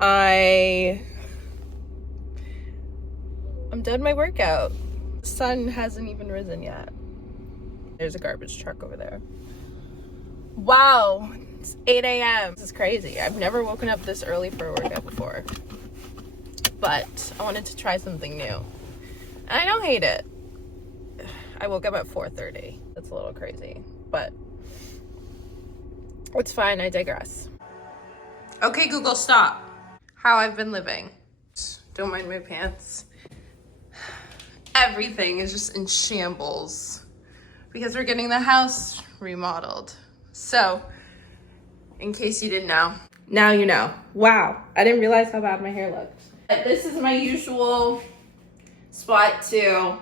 I'm done my workout. The sun hasn't even risen yet. There's a garbage truck over there. Wow, it's 8 a.m. This is crazy. I've never woken up this early for a workout before. But I wanted to try something new. And I don't hate it. I woke up at 4:30. That's a little crazy, but it's fine. I digress. Okay, Google, stop. How I've been living. Don't mind my pants. Everything is just in shambles because we're getting the house remodeled. So, in case you didn't know, now you know. Wow, I didn't realize how bad my hair looked. This is my usual spot to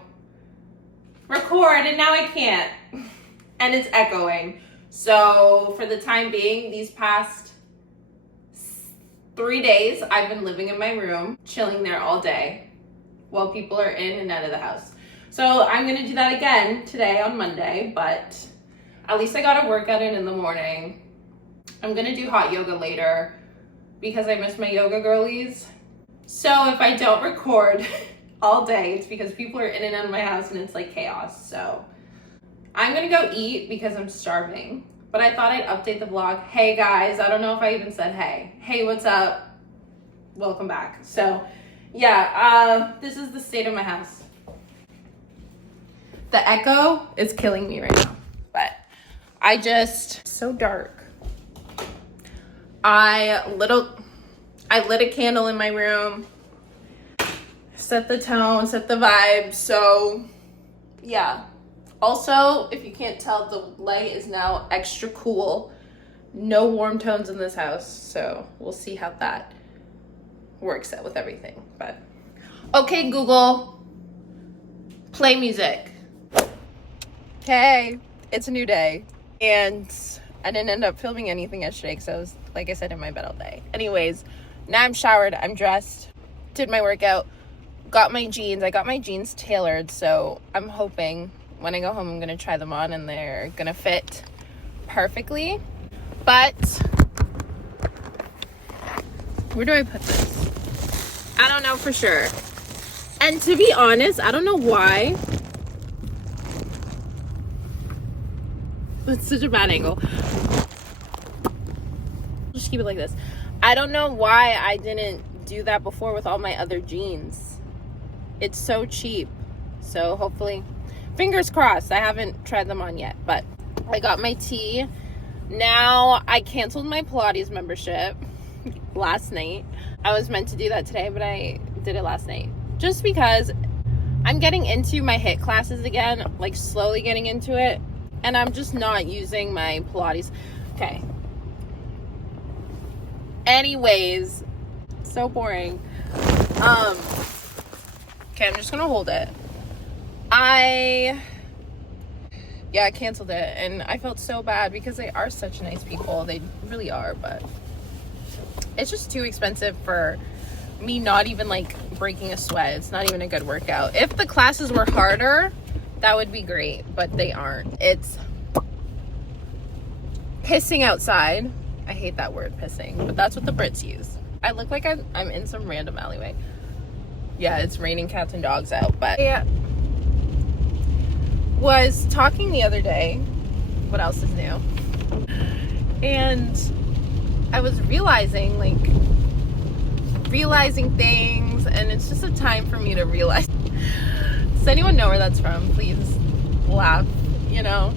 record, and now I can't. And it's echoing. So, for the time being, these past 3 days, I've been living in my room, chilling there all day while people are in and out of the house. So I'm gonna do that again today on Monday, but at least I got a workout in the morning. I'm gonna do hot yoga later because I miss my yoga girlies. So if I don't record all day, it's because people are in and out of my house and it's like chaos. So I'm gonna go eat because I'm starving. But I thought I'd update the vlog. Hey guys, I don't know if I even said hey. Hey, what's up? Welcome back. So yeah, this is the state of my house. The echo is killing me right now, but so dark. I lit a candle in my room, set the tone, set the vibe. So yeah. Also, if you can't tell, the light is now extra cool. No warm tones in this house, so we'll see how that works out with everything. But okay, Google, play music. Okay, it's a new day, and I didn't end up filming anything yesterday because I was, like I said, in my bed all day. Anyways, now I'm showered, I'm dressed, did my workout, got my jeans. I got my jeans tailored, so I'm hoping when I go home, I'm gonna try them on and they're gonna fit perfectly. But where do I put this? I don't know for sure. And to be honest, I don't know why. It's such a bad angle. Just keep it like this. I don't know why I didn't do that before with all my other jeans. It's so cheap. So hopefully, fingers crossed. I haven't tried them on yet, but I got my tea. Now I canceled my Pilates membership last night. I was meant to do that today, but I did it last night. Just because I'm getting into my HIIT classes again, like slowly getting into it. And I'm just not using my Pilates. Okay. Anyways, so boring. Okay, I'm just gonna hold it. I canceled it, and I felt so bad because they are such nice people. They really are, but it's just too expensive for me not even like breaking a sweat. It's not even a good workout. If the classes were harder, that would be great, but they aren't. It's pissing outside. I hate that word, pissing, but that's what the Brits use. I look like I'm in some random alleyway. Yeah, it's raining cats and dogs out, but yeah. Was talking the other day, what else is new? And I was realizing things, and it's just a time for me to realize. Does anyone know where that's from? Please laugh,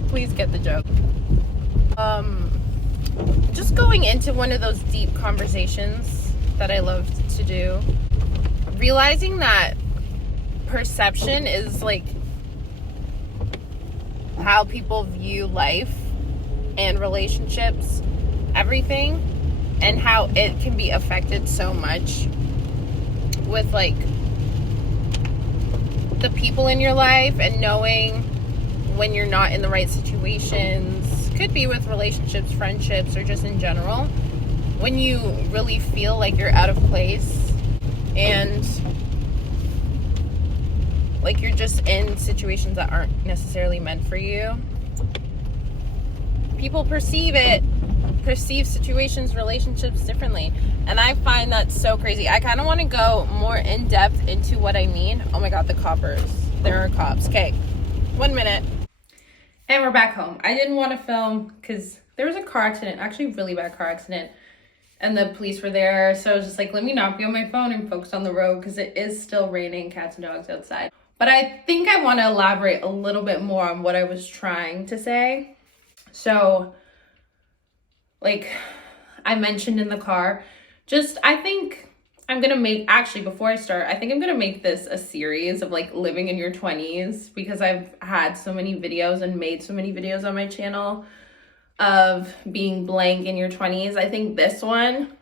please get the joke. Just going into one of those deep conversations that I love to do, realizing that perception is like how people view life and relationships, everything, and how it can be affected so much with like the people in your life, and knowing when you're not in the right situations. Could be with relationships, friendships, or just in general, when you really feel like you're out of place and like you're just in situations that aren't necessarily meant for you. People perceive it perceive situations, relationships differently. And I find that so crazy. I kind of want to go more in depth into what I mean. Oh my God, the coppers. There are cops. Okay, 1 minute. And we're back home. I didn't want to film because there was a car accident, actually a really bad car accident. And the police were there. So I was just like, let me not be on my phone and focus on the road because it is still raining cats and dogs outside. But I think I want to elaborate a little bit more on what I was trying to say. So, like I mentioned in the car, I think I'm going to make, actually before I start, I think I'm going to make this a series of like living in your 20s because I've had so many videos and made so many videos on my channel of being blank in your 20s. I think this one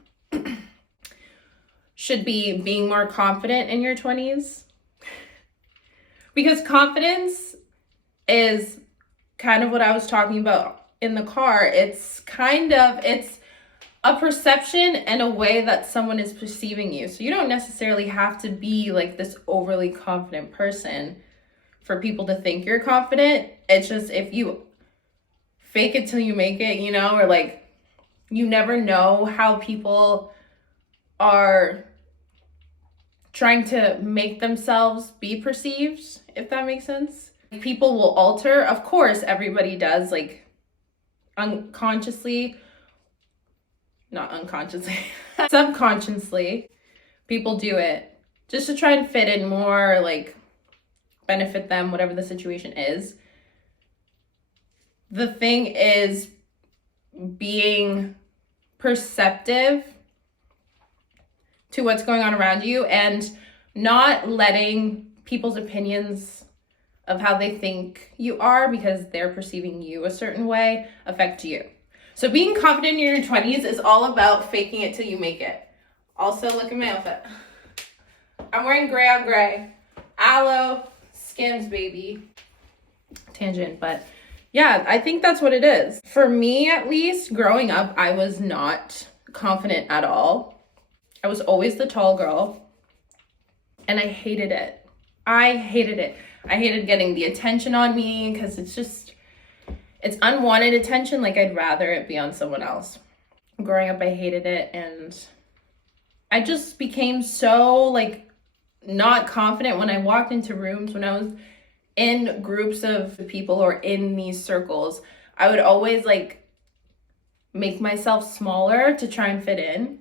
should be being more confident in your 20s. Because confidence is kind of what I was talking about in the car. It's a perception and a way that someone is perceiving you. So you don't necessarily have to be like this overly confident person for people to think you're confident. It's just if you fake it till you make it, you know, or like you never know how people are trying to make themselves be perceived, if that makes sense. People will alter, of course, everybody does, like unconsciously, not unconsciously, subconsciously, people do it just to try and fit in more, like benefit them, whatever the situation is. The thing is being perceptive to what's going on around you and not letting people's opinions of how they think you are because they're perceiving you a certain way affect you. So being confident in your 20s is all about faking it till you make it. Also, look at my outfit. I'm wearing gray on gray. Aloe Skims, baby. Tangent, but yeah, I think that's what it is. For me, at least, growing up, I was not confident at all. I was always the tall girl, and I hated it. I hated getting the attention on me because it's unwanted attention. Like, I'd rather it be on someone else. Growing up, I hated it, and I just became so, like, not confident when I walked into rooms, when I was in groups of people or in these circles. I would always, like, make myself smaller to try and fit in,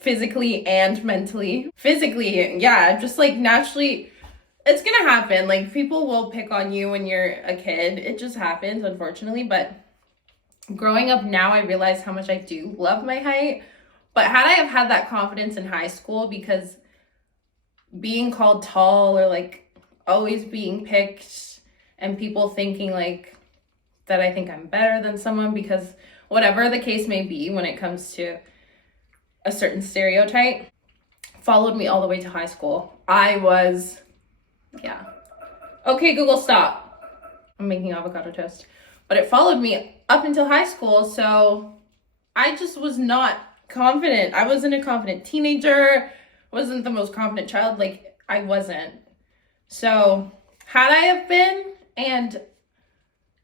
physically and mentally. Physically, yeah, just, like, naturally, it's gonna happen. Like, people will pick on you when you're a kid. It just happens, unfortunately. But growing up now, I realize how much I do love my height. But had I have had that confidence in high school, because being called tall or like always being picked and people thinking like that I think I'm better than someone because whatever the case may be when it comes to a certain stereotype, followed me all the way to high school. Yeah. Okay, Google, stop. I'm making avocado toast. But it followed me up until high school, so I just was not confident. I wasn't a confident teenager, wasn't the most confident child, like I wasn't. So had I have been and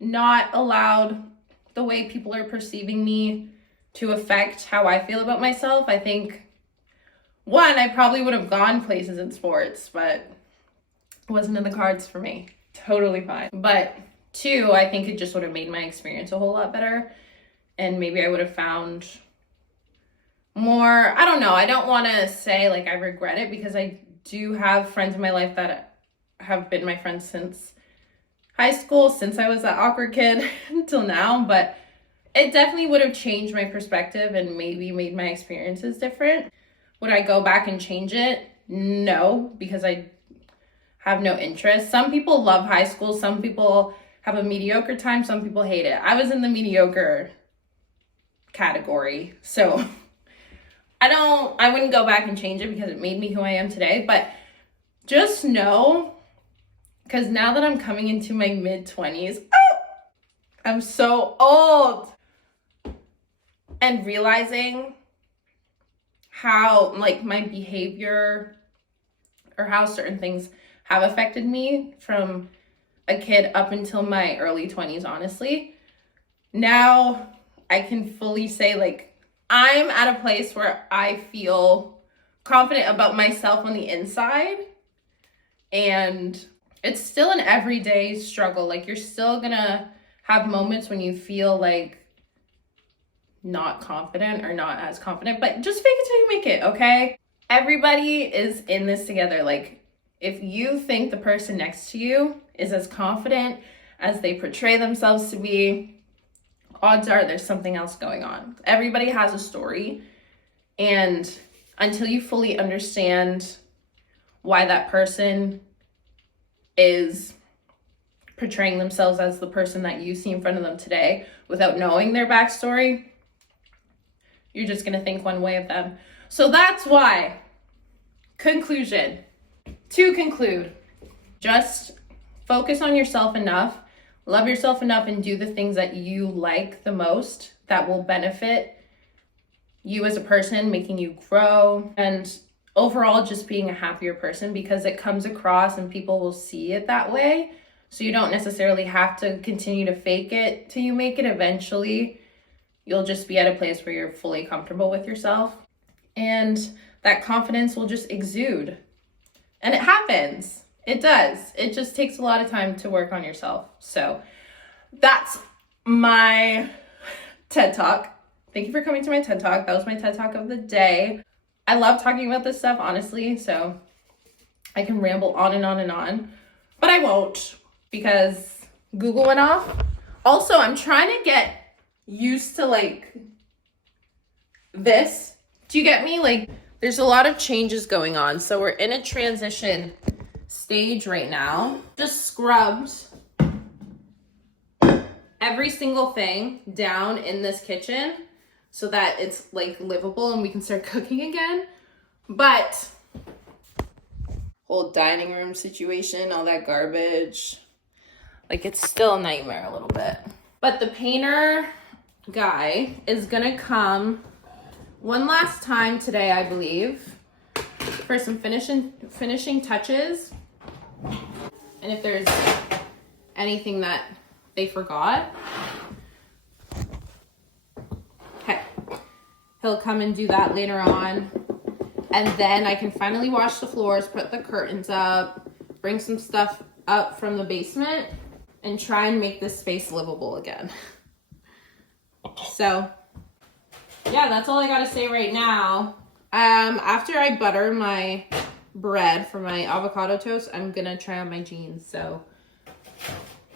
not allowed the way people are perceiving me to affect how I feel about myself, I think, one, I probably would have gone places in sports, but it wasn't in the cards for me. Totally fine. But two, I think it just would have made my experience a whole lot better. And maybe I would have found more, I don't know. I don't want to say like I regret it because I do have friends in my life that have been my friends since high school, since I was that awkward kid until now. But it definitely would have changed my perspective and maybe made my experiences different. Would I go back and change it? No, because I have no interest. Some people love high school. Some people have a mediocre time. Some people hate it. I was in the mediocre category. So I wouldn't go back and change it because it made me who I am today. But just know, because now that I'm coming into my mid-20s, I'm so old. And realizing how like my behavior or how certain things have affected me from a kid up until my early 20s, honestly. Now I can fully say, like, I'm at a place where I feel confident about myself on the inside. And it's still an everyday struggle. Like, you're still gonna have moments when you feel like not confident or not as confident, but just fake it till you make it, okay? Everybody is in this together. Like, if you think the person next to you is as confident as they portray themselves to be, odds are there's something else going on. Everybody has a story, and until you fully understand why that person is portraying themselves as the person that you see in front of them today without knowing their backstory, you're just gonna think one way of them. So that's why, conclusion, to conclude, just focus on yourself enough, love yourself enough, and do the things that you like the most that will benefit you as a person, making you grow, and overall just being a happier person, because it comes across and people will see it that way. So you don't necessarily have to continue to fake it till you make it. Eventually, you'll just be at a place where you're fully comfortable with yourself, and that confidence will just exude. And it happens. It does. It just takes a lot of time to work on yourself. So that's my TED Talk. Thank you for coming to my TED Talk. That was my TED Talk of the day. I love talking about this stuff, honestly, so I can ramble on and on and on, but I won't, because Google went off. Also, I'm trying to get used to, like, this. Do you get me? Like, there's a lot of changes going on, so we're in a transition stage right now. Just scrubbed every single thing down in this kitchen so that it's, like, livable and we can start cooking again. But whole dining room situation, all that garbage, like, it's still a nightmare a little bit. But the painter guy is gonna come one last time today, I believe, for some finishing touches. And if there's anything that they forgot, okay, he'll come and do that later on. And then I can finally wash the floors, put the curtains up, bring some stuff up from the basement, and try and make this space livable again. So yeah, that's all I gotta say right now. After I butter my bread for my avocado toast, I'm gonna try on my jeans, so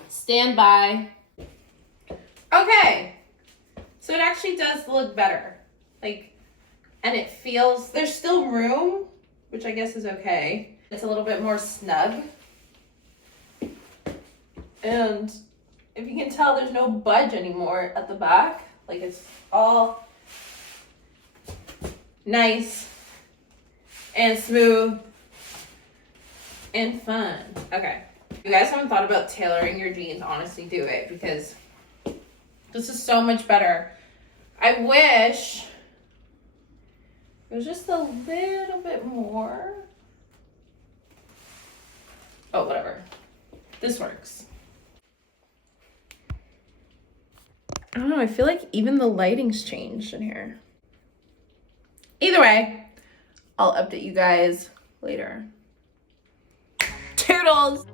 stand by. Okay, so it actually does look better. Like, and it feels, there's still room, which I guess is okay. It's a little bit more snug. And if you can tell, there's no budge anymore at the back. Like, it's all nice and smooth and fun. Okay. If you guys haven't thought about tailoring your jeans, honestly do it, because this is so much better. I wish it was just a little bit more. Oh, whatever. This works. I don't know, I feel like even the lighting's changed in here. Either way, I'll update you guys later. Toodles!